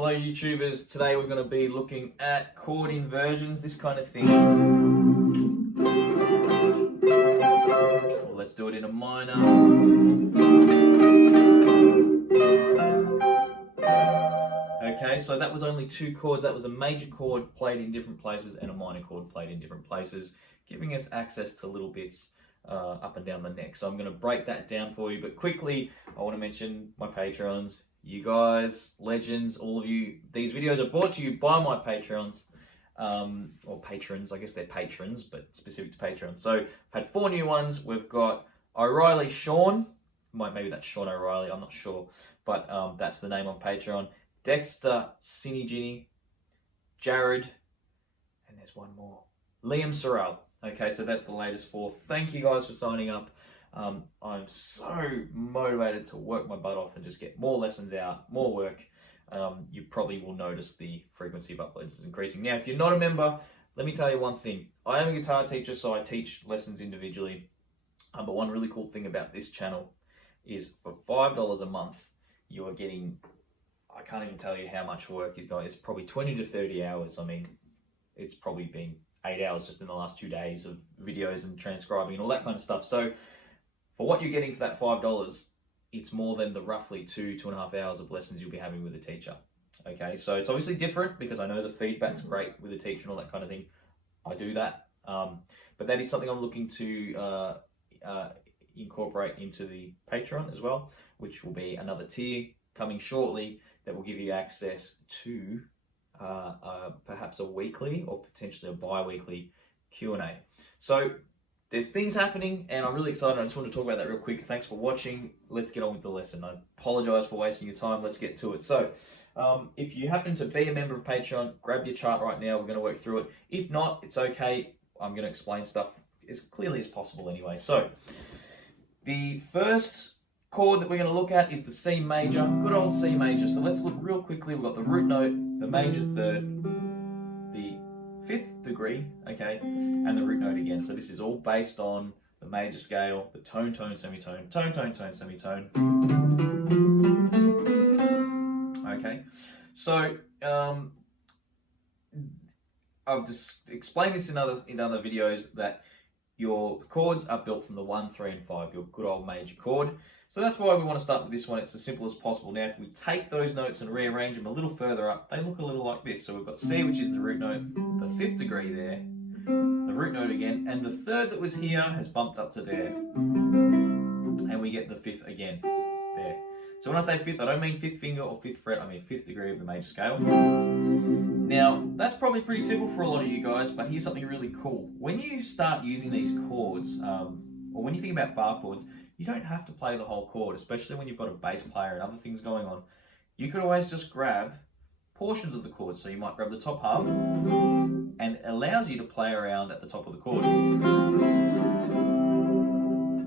Hello YouTubers, today we're going to be looking at chord inversions, this kind of thing. Well, let's do it in a minor. Okay, so that was only two chords. That was a major chord played in different places and a minor chord played in different places, giving us access to little bits up and down the neck. So I'm going to break that down for you, but quickly I want to mention my Patreons. You guys, legends, all of you. These videos are brought to you by my Patreons, or patrons. I guess they're patrons, but specific to Patreon. So I've had 4 new ones. We've got O'Reilly Sean. Maybe that's Sean O'Reilly, I'm not sure. But that's the name on Patreon. Dexter, Cinny Ginny, Jared, and there's one more. Liam Sorrell. Okay, so that's the latest 4. Thank you guys for signing up. I'm so motivated to work my butt off and just get more lessons out, more work. You probably will notice the frequency of uploads is increasing. Now, if you're not a member, let me tell you one thing. I am a guitar teacher, so I teach lessons individually. But one really cool thing about this channel is for $5 a month, you are getting, I can't even tell you how much work is going. It's probably 20 to 30 hours. I mean, it's probably been 8 hours just in the last 2 days of videos and transcribing and all that kind of stuff. So for what you're getting for that $5, it's more than the roughly 2.5 hours of lessons you'll be having with a teacher. Okay, so it's obviously different because I know the feedback's great with a teacher and all that kind of thing. I do that. But that is something I'm looking to incorporate into the Patreon as well, which will be another tier coming shortly that will give you access to perhaps a weekly or potentially a bi-weekly Q&A. So there's things happening and I'm really excited. I just want to talk about that real quick. Thanks for watching. Let's get on with the lesson. I apologize for wasting your time. Let's get to it. So if you happen to be a member of Patreon, grab your chart right now. We're going to work through it. If not, it's okay. I'm going to explain stuff as clearly as possible anyway. So the first chord that we're going to look at is the C major, good old C major. So let's look real quickly. We've got the root note, the major third, the 5th degree, okay, and the root note again. So this is all based on the major scale, the tone, tone, semitone, tone, tone, tone, semitone. Okay, so I've just explained this in other videos that your chords are built from the 1, 3, and 5, your good old major chord. So that's why we want to start with this one. It's as simple as possible. Now, if we take those notes and rearrange them a little further up, they look a little like this. So we've got C, which is the root note, the 5th degree there, the root note again, and the 3rd that was here has bumped up to there. And we get the 5th again there. So when I say 5th, I don't mean 5th finger or 5th fret, I mean 5th degree of the major scale. Now, that's probably pretty simple for a lot of you guys, but here's something really cool. When you start using these chords, or when you think about bar chords, you don't have to play the whole chord, especially when you've got a bass player and other things going on. You could always just grab portions of the chord. So you might grab the top half, and it allows you to play around at the top of the chord.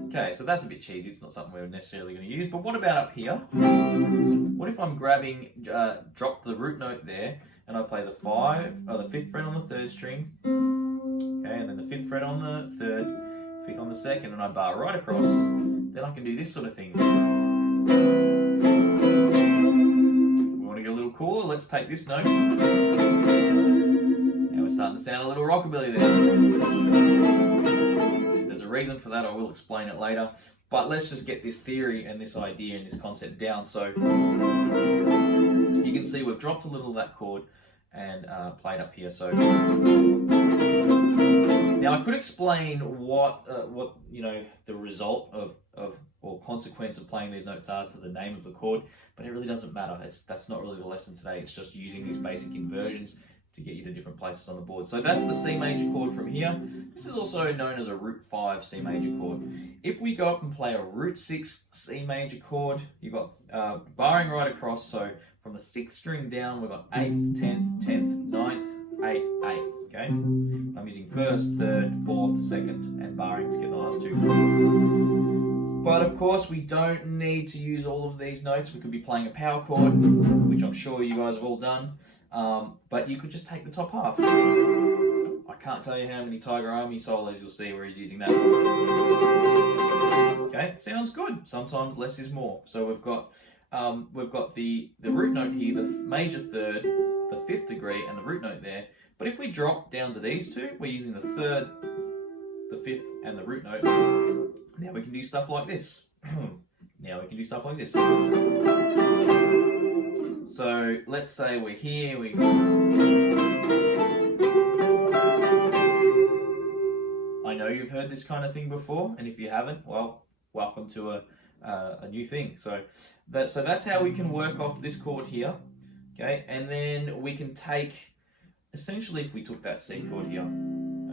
Okay, so that's a bit cheesy. It's not something we're necessarily going to use. But what about up here? What if I'm grabbing, drop the root note there, and I play the 5th fret on the 3rd string, okay, and then the 5th fret on the 3rd, 5th on the 2nd, and I bar right across. Then I can do this sort of thing. We want to get a little cooler. Let's take this note. And we're starting to sound a little rockabilly there. There's a reason for that. I will explain it later. But let's just get this theory and this idea and this concept down. So you can see we've dropped a little of that chord and played up here. So now I could explain what you know the result of or consequence of playing these notes are to the name of the chord, but it really doesn't matter. That's not really the lesson today. It's just using these basic inversions to get you to different places on the board. So that's the C major chord from here. This is also known as a root 5 C major chord. If we go up and play a root 6 C major chord, you've got barring right across. So from the 6th string down, we've got 8th, 10th, 10th, 9th, 8, 8. Okay, I'm using 1st, 3rd, 4th, 2nd, and barring to get the last 2. But of course, we don't need to use all of these notes. We could be playing a power chord, which I'm sure you guys have all done. But you could just take the top half. I can't tell you how many Tiger Army solos you'll see where he's using that. Okay, sounds good. Sometimes less is more. So we've got we've got the root note here, the major third, the 5th degree, and the root note there. But if we drop down to these two, we're using the 3rd, the 5th, and the root note. Now we can do stuff like this. Now we can do stuff like this. So let's say we're here, I know you've heard this kind of thing before, and if you haven't, well, welcome to a new thing. So that's how we can work off this chord here, okay? And then we can take, essentially if we took that C chord here,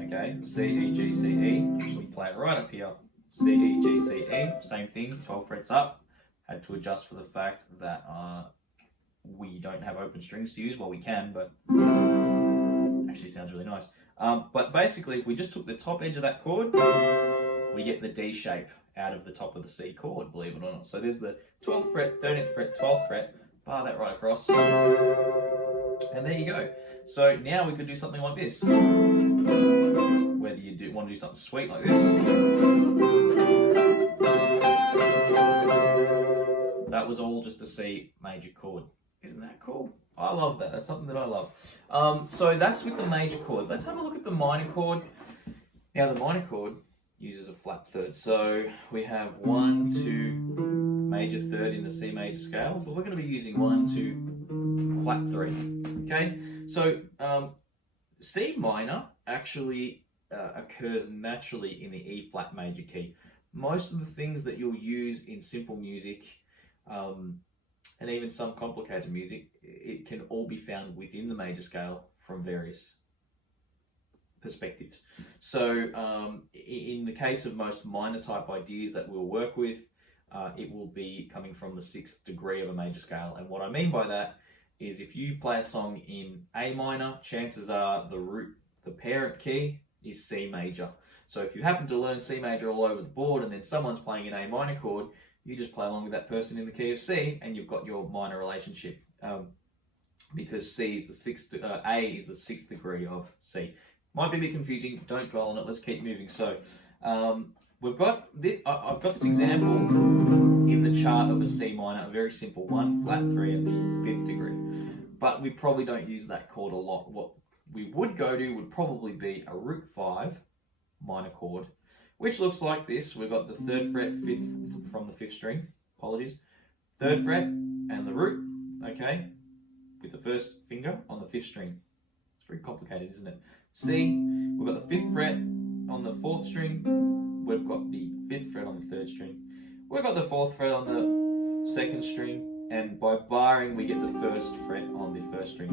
okay, C, E, G, C, E, we play it right up here, C, E, G, C, E, same thing, 12 frets up. Had to adjust for the fact that we don't have open strings to use. Well, we can, but actually sounds really nice. But basically, if we just took the top edge of that chord, we get the D shape out of the top of the C chord, believe it or not. So there's the 12th fret, 13th fret, 12th fret, bar that right across, and there you go. So now we could do something like this. Whether you want to do something sweet like this. That was all just a C major chord. Isn't that cool? I love that. That's something that I love. So that's with the major chord. Let's have a look at the minor chord. Now the minor chord uses a flat third. So we have 1, 2, major third in the C major scale, but we're going to be using 1, 2, flat 3. Okay? So C minor actually occurs naturally in the E flat major key. Most of the things that you'll use in simple music, and even some complicated music, it can all be found within the major scale from various perspectives. So in the case of most minor type ideas that we'll work with, it will be coming from the 6th degree of a major scale. And what I mean by that is if you play a song in A minor, chances are the parent key is C major. So if you happen to learn C major all over the board and then someone's playing an A minor chord, you just play along with that person in the key of C and you've got your minor relationship, because C is the 6th, A is the 6th degree of C. Might be a bit confusing, don't dwell on it, let's keep moving. So we've got this, I've got this example in the chart of a C minor, a very simple one, flat 3 at the 5th degree. But we probably don't use that chord a lot. What we would go to would probably be a root 5 minor chord, which looks like this. We've got the 3rd fret, 5th from the 5th string, apologies, 3rd fret and the root, okay, with the 1st finger on the 5th string. It's very complicated, isn't it? C, we've got the 5th fret on the 4th string, we've got the 5th fret on the 3rd string, we've got the 4th fret on the 2nd string, and by barring we get the 1st fret on the 1st string.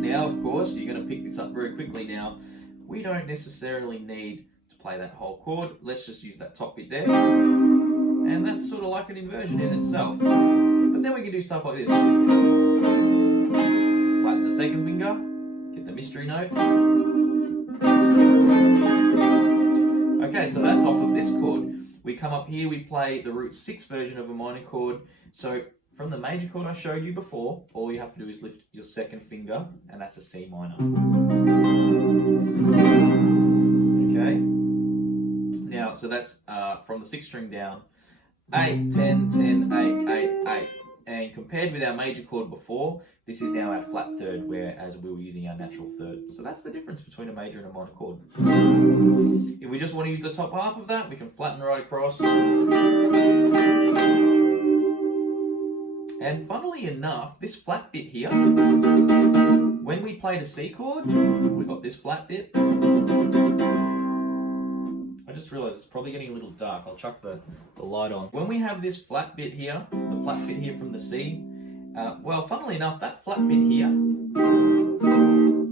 Now, of course, you're going to pick this up very quickly now. We don't necessarily need to play that whole chord. Let's just use that top bit there. And that's sort of like an inversion in itself. But then we can do stuff like this. Flatten the 2nd finger, get the mystery note. Okay, so that's off of this chord. We come up here, we play the root 6 version of a minor chord. So from the major chord I showed you before, all you have to do is lift your 2nd finger, and that's a C minor. Okay. Now, so that's from the 6th string down, 8, 10, 10, 8, 8, 8. And compared with our major chord before, this is now our flat third, whereas we were using our natural third. So that's the difference between a major and a minor chord. If we just want to use the top half of that, we can flatten right across. And funnily enough, this flat bit here, when we played a C chord, we got this flat bit. I just realised it's probably getting a little dark. I'll chuck the light on. When we have this flat bit here, the flat bit here from the C, well, funnily enough, that flat bit here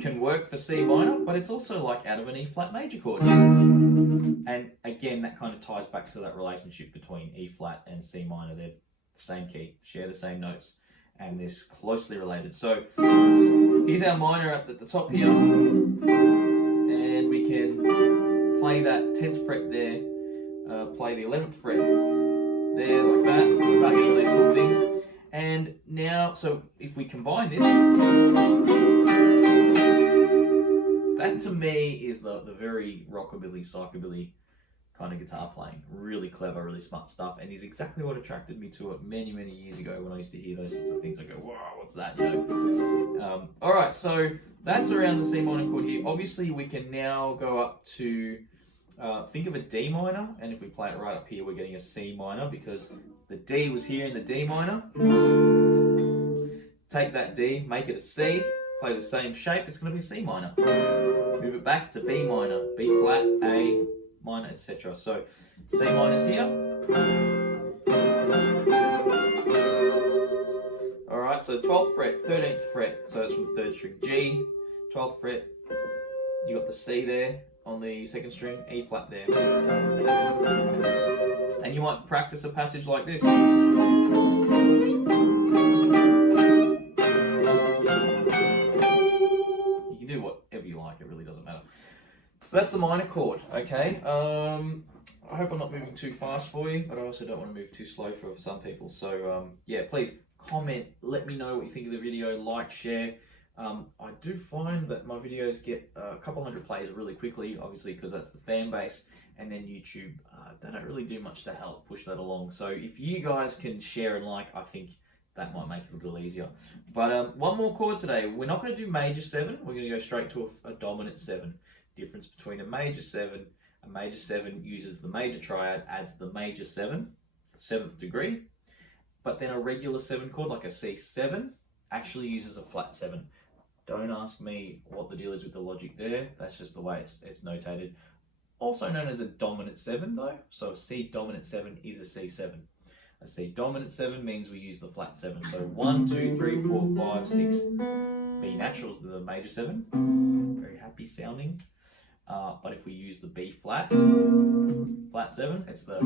can work for C minor, but it's also like out of an E flat major chord. And again, that kind of ties back to that relationship between E flat and C minor. They're the same key, share the same notes, and they're closely related. So here's our minor at the top here, and we can play that 10th fret there, play the 11th fret there like that, start getting all these cool things. And now, so if we combine this, that to me is the very rockabilly, psychobilly kind of guitar playing. Really clever, really smart stuff, and he's exactly what attracted me to it many, many years ago when I used to hear those sorts of things. I go, wow, what's that? All right, so that's around the C minor chord here. Obviously, we can now go up to, think of a D minor, and if we play it right up here, we're getting a C minor because the D was here in the D minor. Take that D, make it a C, play the same shape, it's going to be a C minor. Move it back to B minor, B flat, A minor, etc. So C minor's here. Alright, so 12th fret, 13th fret, so it's from the 3rd string. G, 12th fret, you got the C there on the 2nd string, E flat there. And you might practice a passage like this. Do whatever you like, it really doesn't matter. So that's the minor chord, okay? I hope I'm not moving too fast for you, but I also don't want to move too slow for some people. So yeah, please comment, let me know what you think of the video, like, share. I do find that my videos get a couple hundred plays really quickly, obviously because that's the fan base, and then YouTube, they don't really do much to help push that along. So if you guys can share and like, I think that might make it a little easier. But one more chord today. We're not going to do major 7. We're going to go straight to a dominant 7. Difference between a major 7 uses the major triad, adds the major 7, the 7th degree. But then a regular 7 chord, like a C7, actually uses a flat 7. Don't ask me what the deal is with the logic there. That's just the way it's notated. Also known as a dominant 7 though. So a C dominant 7 is a C7. A C dominant 7 means we use the flat 7. So 1, 2, 3, 4, 5, 6. B natural is the major 7. Very happy sounding. But if we use the B flat, flat 7, it's the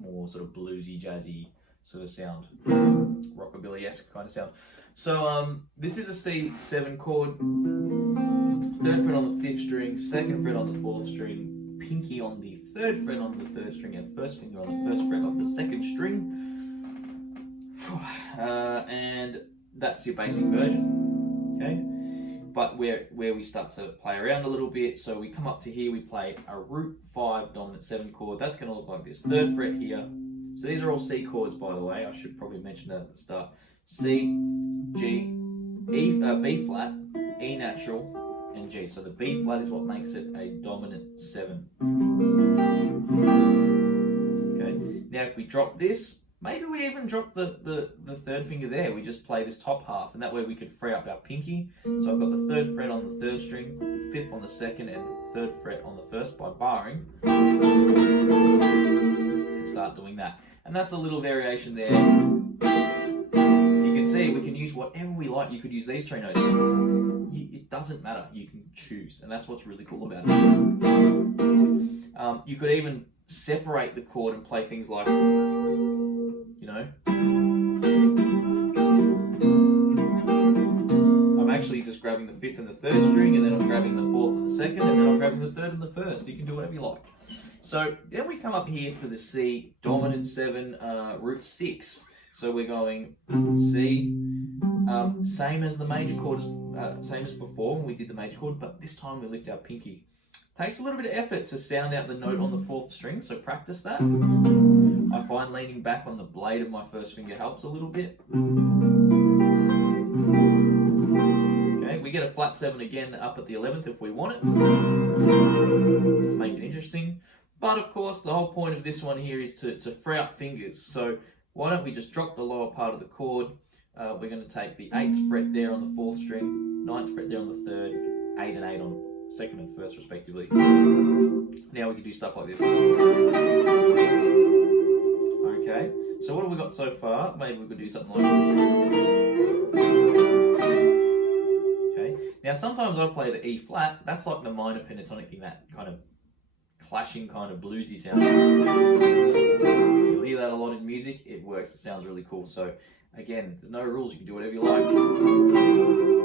more sort of bluesy, jazzy sort of sound. Rockabilly-esque kind of sound. So this is a C7 chord. 3rd fret on the 5th string, 2nd fret on the 4th string, pinky on the 3rd fret on the 3rd string, and 1st finger on the 1st fret of the 2nd string. And that's your basic version, okay? But where we start to play around a little bit, so we come up to here, we play a root 5 dominant 7 chord. That's going to look like this. 3rd fret here. So these are all C chords, by the way. I should probably mention that at the start. C, G, E, B flat, E natural, and G. So the B flat is what makes it a dominant 7. Okay. Now if we drop this, maybe we even drop the 3rd finger there. We just play this top half, and that way we could free up our pinky. So I've got the 3rd fret on the 3rd string, the 5th on the 2nd, and 3rd fret on the 1st by barring. You can start doing that. And that's a little variation there. You can see we can use whatever we like. You could use these 3 notes. It doesn't matter. You can choose, and that's what's really cool about it. You could even separate the chord and play things like, you know, I'm actually just grabbing the 5th and the 3rd string, and then I'm grabbing the 4th and the 2nd, and then I'm grabbing the 3rd and the 1st. You can do whatever you like. So then we come up here to the C dominant 7 root 6. So we're going C, same as the major chord, same as before when we did the major chord, but this time we lift our pinky. Takes a little bit of effort to sound out the note on the 4th string, so practice that. I find leaning back on the blade of my 1st finger helps a little bit. Okay, we get a flat 7 again up at the 11th if we want it, to make it interesting. But of course, the whole point of this one here is to free up fingers. So why don't we just drop the lower part of the chord? We're going to take the 8th fret there on the 4th string, 9th fret there on the 3rd, 8 and 8 on 2nd and 1st respectively. Now we can do stuff like this. Okay, so what have we got so far? Maybe we could do something like this. Okay, now sometimes I play the E flat. That's like the minor pentatonic thing, that kind of clashing kind of bluesy sound. You'll hear that a lot in music. It works. It sounds really cool. So again, there's no rules. You can do whatever you like.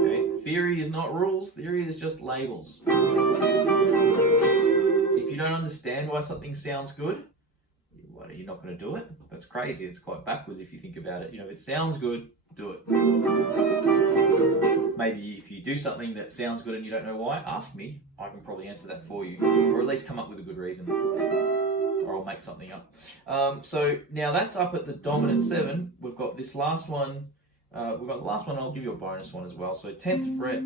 Okay. Theory is not rules. Theory is just labels. If you don't understand why something sounds good, what, are you not going to do it? That's crazy. It's quite backwards if you think about it. You know, if it sounds good, do it. maybe if you do something that sounds good and you don't know why, ask me. I can probably answer that for you, or at least come up with a good reason, or I'll make something up. So now that's up at the dominant 7. We've got this last one. We've got the last one. I'll give you a bonus one as well. So 10th fret,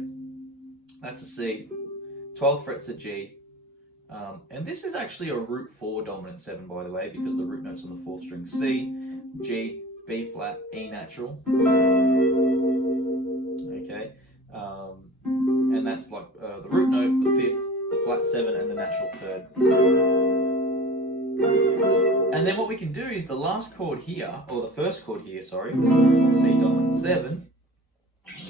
that's a C. 12th fret's a G. And this is actually a root 4 dominant 7, by the way, because the root note's on the 4th string. C, G, B flat, E natural. Okay. And that's like the root note, the 5th, the flat 7, and the natural 3rd. And then what we can do is the last chord here, or the first chord here, sorry, C dominant 7,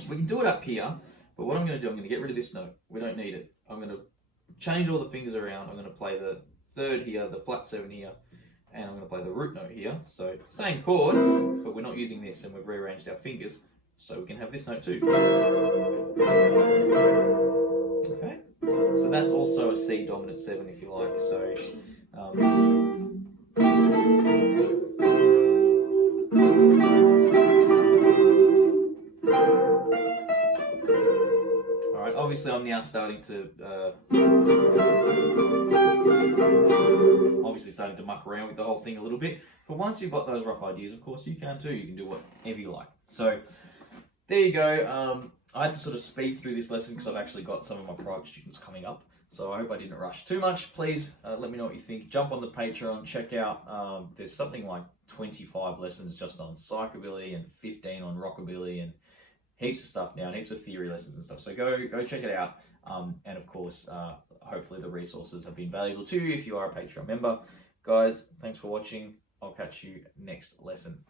we can do it up here, but what I'm going to do, I'm going to get rid of this note. We don't need it. I'm going to change all the fingers around. I'm going to play the 3rd here, the flat 7 here, and I'm going to play the root note here. So same chord, but we're not using this, and we've rearranged our fingers, so we can have this note too. Okay, so that's also a C dominant 7 if you like. So alright, obviously I'm now starting to muck around with the whole thing a little bit, but once you've got those rough ideas, of course you can too. You can do whatever you like. So there you go. I had to sort of speed through this lesson because I've actually got some of my private students coming up, so I hope I didn't rush too much. Please let me know what you think. Jump on the Patreon, check out, there's something like 25 lessons just on Psychobilly and 15 on Rockabilly and heaps of stuff now, and heaps of theory lessons and stuff. So go check it out. And of course, hopefully the resources have been valuable to you if you are a Patreon member. Guys, thanks for watching. I'll catch you next lesson.